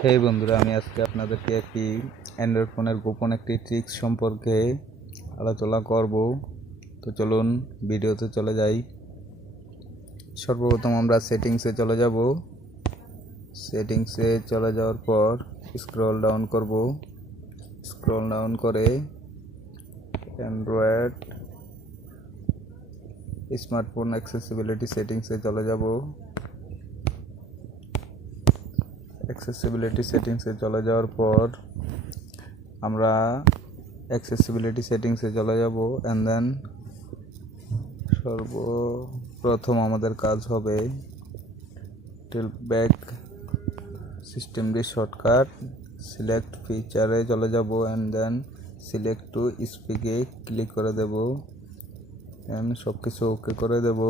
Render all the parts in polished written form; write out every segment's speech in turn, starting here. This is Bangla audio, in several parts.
হেই বন্ধুরা, আমি আজকে আপনাদেরকে একটি অ্যান্ড্রয়েড ফোনের গোপন একটি ট্রিক্স সম্পর্কে আলোচনা করব। তো চলুন ভিডিওতে চলে যাই। সর্বপ্রথম আমরা সেটিংসে চলে যাব। সেটিংসে চলে যাওয়ার পর স্ক্রল ডাউন করব। স্ক্রল ডাউন করে অ্যান্ড্রয়েড স্মার্টফোন অ্যাক্সেসিবিলিটি সেটিংসে চলে যাব। অ্যাক্সেসিবিলিটি সেটিংসে চলে যাওয়ার পর আমরা অ্যাক্সেসিবিলিটি সেটিংসে চলে যাব অ্যান্ড দেন সর্বপ্রথম আমাদের কাজ হবে tilt back system D shortcut select ফিচারে চলে যাব অ্যান্ড দেন সিলেক্ট টু স্পিকে ক্লিক করে দেব অ্যান্ড সব কিছু ওকে করে দেব।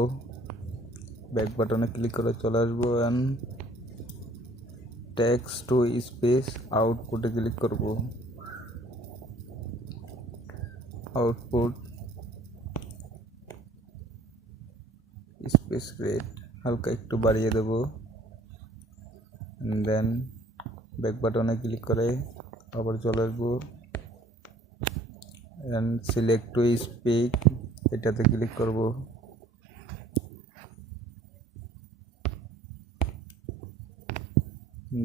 ব্যাক বাটনে ক্লিক করে চলে আসবো অ্যান্ড টেক্সট টু স্পেস আউটপুটে ক্লিক করব। আউটপুট স্পেস রেট হালকা একটু বাড়িয়ে দেব। দেন ব্যাক বাটনে ক্লিক করে আবার চলে আসবো অ্যান্ড সিলেক্ট টু স্পিক এটাতে ক্লিক করব।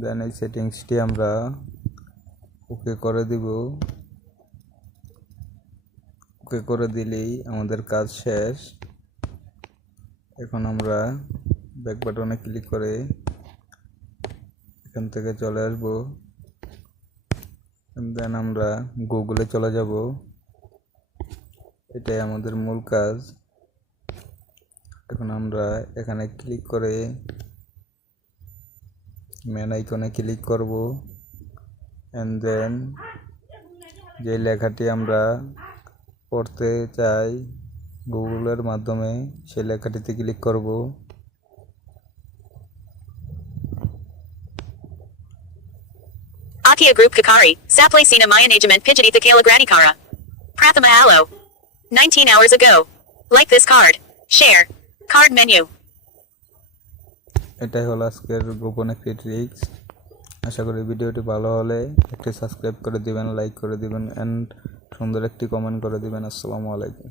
দেন এই সেটিংসটি আমরা ওকে করে দিব। ওকে করে দিলেই আমাদের কাজ শেষ। এখন আমরা ব্যাক বাটনে ক্লিক করে এখান থেকে চলে আসব। দেন আমরা গুগলে চলে যাব। এটাই আমাদের মূল কাজ। এখন আমরা এখানে ক্লিক করে মেন আইকনে ক্লিক করব অ্যান্ড দেন যে লেখাটি আমরা পড়তে চাই গুগলের মাধ্যমে সেই লেখাটিতে ক্লিক করব। Akia Group Kakari, Saplay Sina Mayanagement Pidgety Thakala Granikara. Prathama Alo. 19 hours ago. Like this card. Share. Card menu. এটাই হলো আজকের গোপন একটি ট্রিক্স। আশা করি ভিডিওটি ভালো হলে একটি সাবস্ক্রাইব করে দিবেন, লাইক করে দিবেন অ্যান্ড সুন্দর একটি কমেন্ট করে দিবেন। আসসালামু আলাইকুম।